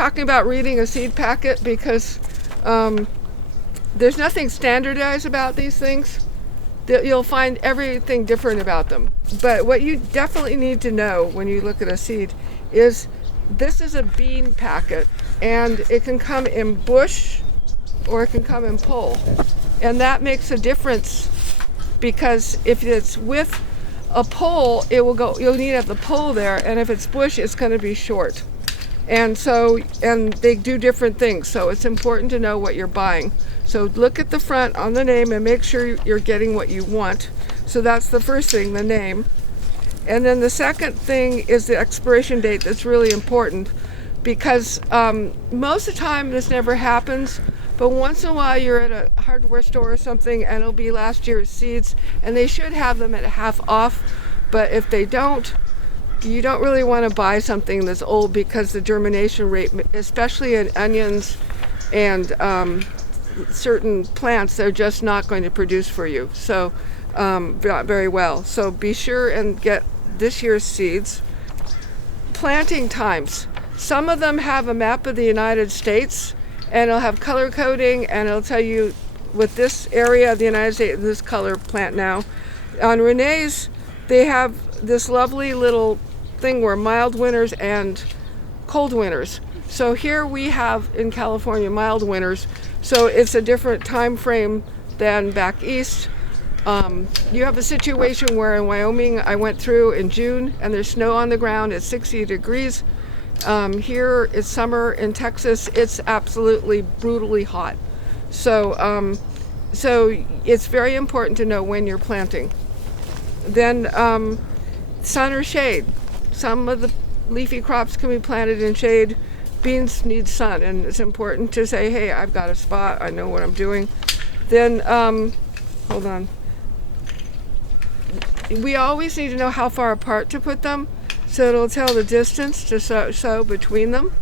talking about reading a seed packet because there's nothing standardized about these things. You'll find everything different about them. But what you definitely need to know when you look at a seed is this is a bean packet, and it can come in bush or it can come in pole. And that makes a difference because if it's with a pole, you'll need to have the pole there, and if it's bush, it's going to be short. And they do different things, so it's important to know what you're buying. So look at the front on the name and make sure you're getting what you want. So that's the first thing, the name. And then the second thing is the expiration date. That's really important because most of the time this never happens, but once in a while you're at a hardware store or something and it'll be last year's seeds, and they should have them at half off, but if they don't, you don't really want to buy something that's old because the germination rate, especially in onions and certain plants, they're just not going to produce for you. So not very well. So be sure and get this year's seeds. Planting times. Some of them have a map of the United States, and it'll have color coding, and it'll tell you with this area of the United States, this color plant now. On Renee's, they have this lovely little thing where mild winters and cold winters. So here we have in California mild winters, so it's a different time frame than back east. You have a situation where in Wyoming I went through in June and there's snow on the ground at 60 degrees. Here it's summer in Texas, it's absolutely brutally hot. So it's very important to know when you're planting. Then sun or shade. Some of the leafy crops can be planted in shade. Beans need sun, and it's important to say, hey, I've got a spot, I know what I'm doing. Then, hold on. We always need to know how far apart to put them, so it'll tell the distance to sow between them.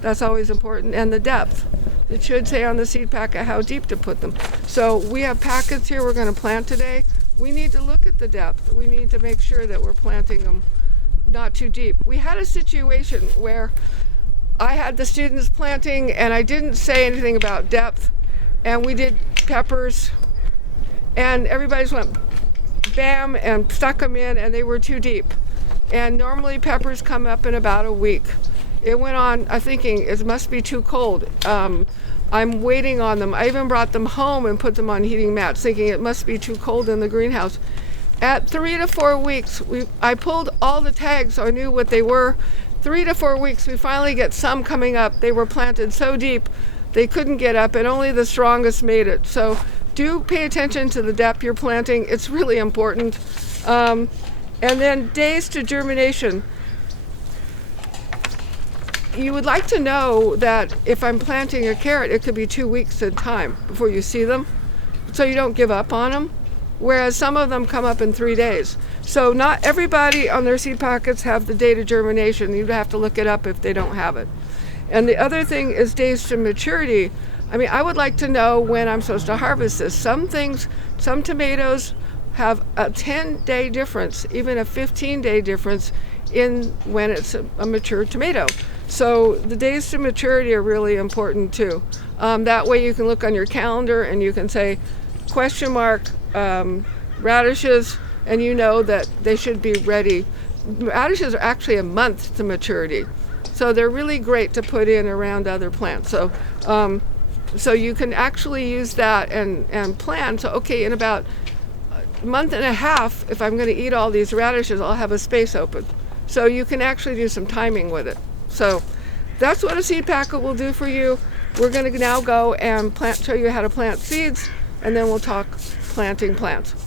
That's always important, and the depth. It should say on the seed packet how deep to put them. So we have packets here we're going to plant today. We need to look at the depth. We need to make sure that we're planting them not too deep. We had a situation where I had the students planting and I didn't say anything about depth, and we did peppers and everybody just went bam and stuck them in, and they were too deep. And normally peppers come up in about a week. It went on, I'm thinking it must be too cold. I'm waiting on them. I even brought them home and put them on heating mats thinking it must be too cold in the greenhouse. At 3 to 4 weeks, I pulled all the tags so I knew what they were. 3 to 4 weeks, we finally get some coming up. They were planted so deep they couldn't get up, and only the strongest made it. So do pay attention to the depth you're planting. It's really important. And then days to germination. You would like to know that if I'm planting a carrot, it could be 2 weeks in time before you see them, so you don't give up on them. Whereas some of them come up in 3 days. So not everybody on their seed packets have the date of germination. You'd have to look it up if they don't have it. And the other thing is days to maturity. I mean, I would like to know when I'm supposed to harvest this. Some tomatoes have a 10-day difference, even a 15-day difference in when it's a mature tomato. So the days to maturity are really important too. That way you can look on your calendar and you can say, question mark, radishes, and you know that they should be ready. Radishes are actually a month to maturity, so they're really great to put in around other plants. So you can actually use that and plan. So okay, in about a month and a half, if I'm going to eat all these radishes, I'll have a space open. So you can actually do some timing with it. So that's what a seed packet will do for you. We're going to now go and show you how to plant seeds, and then we'll talk planting plants.